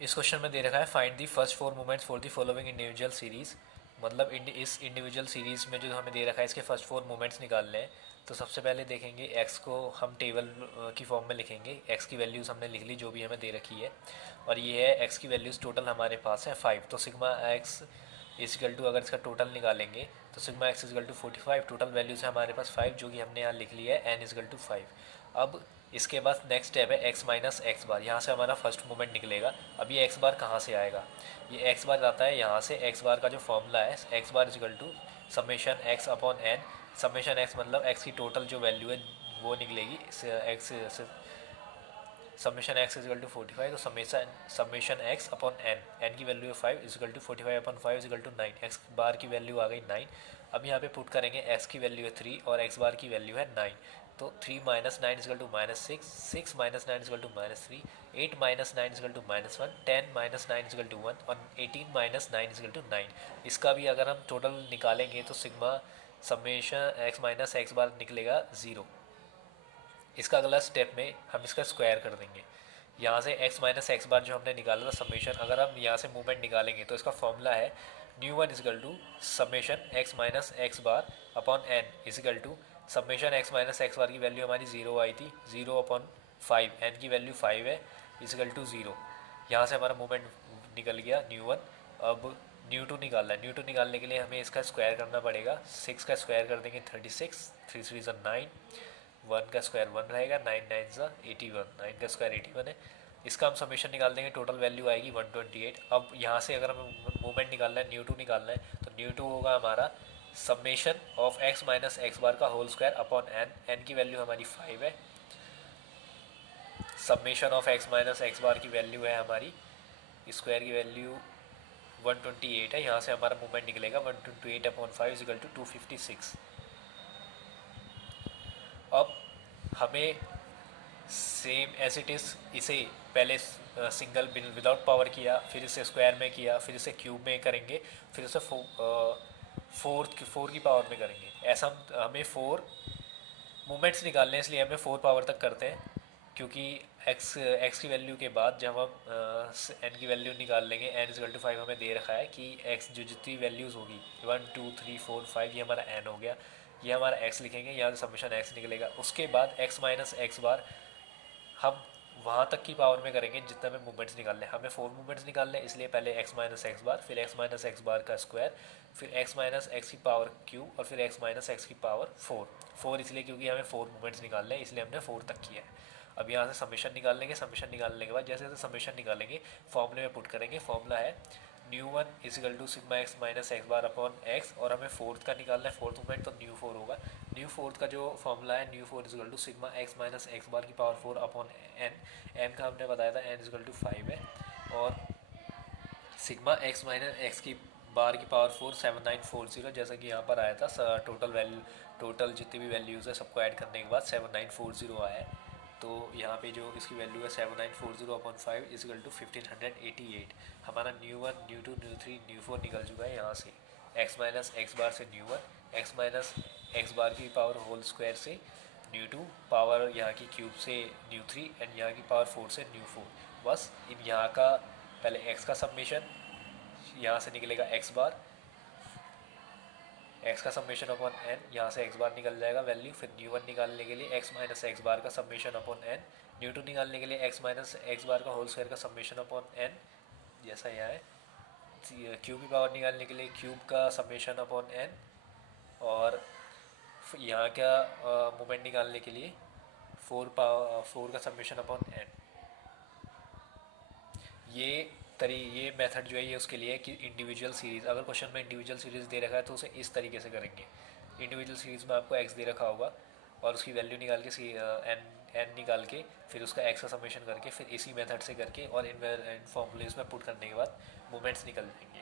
इस क्वेश्चन में दे रखा है find the first four movements for the following individual series. मतलब इस इंडिविजुअल सीरीज़ में जो हमें दे रखा है इसके फर्स्ट फोर मूवमेंट्स निकालने हैं। तो सबसे पहले देखेंगे एक्स को हम टेबल की फॉर्म में लिखेंगे। एक्स की वैल्यूज़ हमने लिख ली जो भी हमें दे रखी है, और ये है एक्स की वैल्यूज़ टोटल हमारे पास है 5। तो सिग्मा एक्स इजकल टू, अगर इसका टोटल निकालेंगे तो sigma x is equal to 45। Total values है हमारे पास 5 जो कि हमने यहाँ लिख लिया है एन इजकल टू 5। अब इसके बाद नेक्स्ट स्टेप है एक्स माइनस एक्स बार। यहाँ से हमारा फर्स्ट मूवमेंट निकलेगा। अब ये एक्स बार कहाँ से आएगा? ये एक्स बार आता है यहाँ से। एक्स बार का जो फॉर्मूला है x bar equal to summation x upon n. Summation x मतलब एक्स की टोटल जो वैल्यू है वो निकलेगी। X summation x is equal to 45, तो summation x upon n, n की वैल्यू है 5 equal to 45 upon 5 equal to 9। X bar की वैल्यू आ गई 9। अब यहाँ पे पुट करेंगे एक्स की वैल्यू है 3 और एक्स बार की वैल्यू है 9। तो 3 minus 9 is equal to minus 6, 6 minus 9 is equal to minus 3, 8 minus 9 is equal to minus 1, 10 minus 9 is equal to 1 और 18 माइनस 9 इजकल टू 9। इसका भी अगर हम टोटल निकालेंगे तो sigma summation x minus x bar निकलेगा 0। इसका अगला स्टेप में हम इसका स्क्वायर कर देंगे। यहाँ से x माइनस एक्स बार जो हमने निकाला था समेशन, अगर हम यहाँ से मूवमेंट निकालेंगे तो इसका फॉर्मूला है mu one equal to summation x minus x bar upon n equal to summation x minus x bar की वैल्यू हमारी 0 आई थी, 0 अपॉन 5, एन की वैल्यू 5 है इजकल टू 0। यहाँ से हमारा मूवमेंट निकल गया न्यू वन। अब न्यू टू निकालना है। न्यू टू निकालने के लिए हमें इसका स्क्वायर करना पड़ेगा। 6 का स्क्वायर कर देंगे 36, 3 3 9, 1 का स्क्वायर 1 रहेगा, 9 9 ज़ा 81, 9 का स्क्वायर 81 है। इसका हम समेशन निकाल देंगे, टोटल वैल्यू आएगी 128। अब यहाँ से अगर हमें मूवमेंट निकालना है, न्यू टू निकालना है, तो न्यू टू होगा हमारा summation of x minus x bar का whole square upon n. N की वैल्यू हमारी 5 है। Summation of x minus x bar की वैल्यू है हमारी, स्क्वायर की वैल्यू 128 है। यहाँ से हमारा मूवमेंट निकलेगा 128 अपॉन 5 इजकल टू 256। अब हमें सेम एज इट इज़ इसे पहले सिंगल विदाउट पावर किया, फिर इसे स्क्वायर में किया, फिर इसे क्यूब में करेंगे, फिर इसे फोर की पावर में करेंगे। ऐसा हमें फोर मूवमेंट्स निकालने हैं, इसलिए हमें 4 पावर तक करते हैं। क्योंकि एक्स की वैल्यू के बाद जब हम एन की वैल्यू निकाल लेंगे, एन इजकल टू 5 हमें दे रखा है कि एक्स जो जितनी वैल्यूज़ होगी 1 2 3 4 5, ये हमारा एन हो गया, ये हमारा एक्स लिखेंगे, यहाँ से समेशन एक्स निकलेगा। उसके बाद एक्स माइनस एक्स बार हम वहाँ तक की पावर में करेंगे जितना हमें मूवमेंट्स निकालने हैं। हमें 4 मूवमेंट्स निकालने हैं, इसलिए पहले एक्स माइनस एक्स बार, फिर एक्स माइनस एक्स बार का स्क्वायर, फिर एक्स माइनस एक्स की पावर क्यूब और फिर एक्स माइनस एक्स की पावर 4 इसलिए क्योंकि हमें 4 मूवमेंट्स निकालने हैं, इसलिए हमने 4 तक किया है। अब यहाँ से समेशन निकाल लेंगे। समेशन निकालने के बाद जैसे जैसे समेशन निकालेंगे फॉर्मूले में पुट करेंगे। फॉर्मूला है mu one equal to sigma x minus x bar upon x, और हमें फोर्थ का निकालना है, फोर्थ मूवमेंट, तो न्यू फोर होगा। न्यू फोर्थ का जो फॉर्मूला है mu four equal to sigma x minus x bar की पावर 4 अपॉन एन। एन का हमने बताया था एन इजिकल टू 5 है, और सिग्मा एक्स माइनस एक्स की बार की पावर 4 7940, जैसा कि यहाँ पर आया था। टोटल वैल्यू, टोटल जितनी भी वैल्यूज़ है सबको ऐड करने के बाद 7940 आया है। तो यहाँ पे जो इसकी वैल्यू है 7940 अपॉन 5 इजिकल टू 1588। हमारा mu one mu two mu three mu four निकल चुका है यहाँ से। एक्स माइनस एक्स बार से mu one, x minus x bar की पावर होल स्क्वायर से न्यू टू, पावर यहाँ की क्यूब से न्यू थ्री, एंड यहाँ की पावर 4 से न्यू फोर। बस इन यहाँ का पहले एक्स का सबमिशन, यहाँ से निकलेगा एक्स बार, एक्स का समेशन अपॉन एन, यहाँ से एक्स बार निकल जाएगा वैल्यू। फिर न्यू वन निकालने के लिए एक्स माइनस एक्स बार का summation upon N, mu two निकालने के लिए एक्स माइनस एक्स बार का होल स्क्वायर का समेशन अपॉन एन, जैसा यहाँ है। क्यूब की पावर निकालने के लिए क्यूब का समेशन अपॉन एन, और यहाँ का मोमेंट निकालने के लिए 4 का समेशन अपॉन एन। ये मेथड जो है ये उसके लिए कि इंडिविजुअल सीरीज़, अगर क्वेश्चन में इंडिविजुअल सीरीज़ दे रखा है तो उसे इस तरीके से करेंगे। इंडिविजुअल सीरीज़ में आपको एक्स दे रखा होगा और उसकी वैल्यू निकाल के एन एन निकाल के फिर उसका एक्स का समेशन करके फिर इसी मेथड से करके और इन फॉर्मूलेज में पुट करने के बाद मूवमेंट्स निकल जाएंगे।